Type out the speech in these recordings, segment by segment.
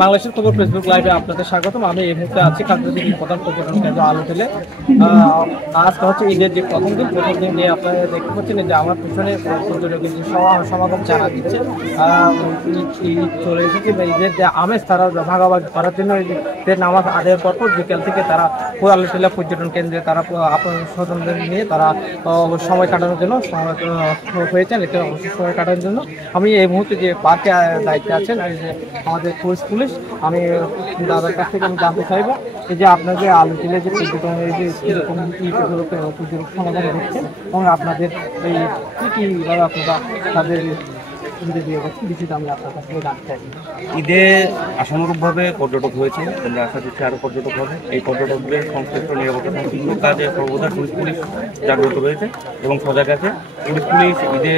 বাংলাদেশের খবর ফেসবুক লাইভে আপনাদের স্বাগতম। আমি এই মুহূর্তে আছি খাগড়াছড়ি প্রধান পর্যটন কেন্দ্র আলুটেলে। আজকে হচ্ছে ঈদের যে প্রথম দিন নিয়ে আপনারা দেখতে পাচ্ছেন যে আমার পিছনে পর্যটকের যে সমাগম জানা দিচ্ছে। ঈদ চলে এসেছে, ঈদের যে আমেজ তারা ভাগাভাগি করার জন্য ঈদের নামাজ আদায়ের পর বিকেল থেকে তারা আলুটেলা পর্যটন কেন্দ্রে তারা আপনার স্বজনদের নিয়ে তারা সময় কাটানোর জন্য হয়েছেন। এটা অবশ্যই সময় কাটানোর জন্য আমি এই মুহূর্তে যে পার্কে দায়িত্বে আছেন আমাদের পুলিশ, আমি দাদার কাছ থেকে আমি জানতে চাইবো এই যে আপনাদের আলুটেলে যে পর্যটনের যে কীরকম পর্যটক সমাধান হচ্ছে এবং আপনাদের এই কী আপনারা তাদের ঈদে আশানুরূপভাবে পর্যটক হয়েছে, আমরা আশা করছি আরও পর্যটক হবে। এই পর্যটকদের সংশ্লিষ্ট নিরাপত্তা সংশ্লিষ্ট কাজে সর্বদা পুলিশ জাগ্রত রয়েছে এবং সজাগ আছে। পুলিশ ঈদে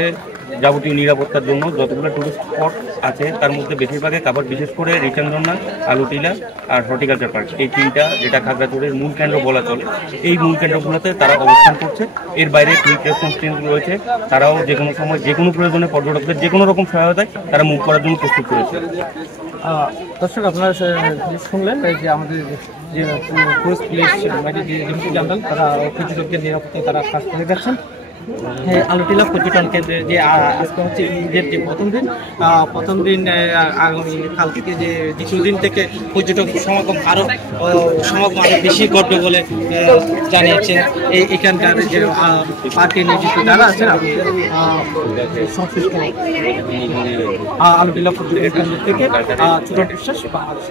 যাবতীয় নিরাপত্তার জন্য যতগুলো টুরিস্ট স্পট আছে তার মধ্যে বেশিরভাগই কাভার, বিশেষ করে রিচান্দনা, আলুটিলা আর হর্টিকালচার পার্ক, এই তিনটা যেটা খাগড়াছড়ির মূল কেন্দ্র বলা চলে, এই মূল কেন্দ্রগুলোতে তারা অবস্থান করছে। এর বাইরে কুইক রেসপন্স টিম রয়েছে, তারাও যে কোনো সময় যে কোনো প্রয়োজনে পর্যটকদের যে কোনো রকম সহায়তায় তারা মুভ করার জন্য প্রস্তুত রয়েছে। দর্শক, আপনারা শুনলেন যে আমাদের যে পুলিশ জেনারেল তারা পর্যটকদের নিরাপত্তা তারা কাজ করে যাচ্ছেন। আলুটেলা পর্যটন কেন্দ্রে যে আজকে হচ্ছে ঈদের যে প্রথম দিন আগামী কাল থেকে যে দ্বিতীয় দিন থেকে পর্যটক সমাগম আরও বেশি ঘটবে বলে জানিয়েছেন এখানকার যে পার্টি নিয়োজিত যারা আছেন। আমি সংশ্লিষ্ট আলুটেলা পর্যটন কেন্দ্র থেকে ছোট বিশ্বাস বাংলাদেশ।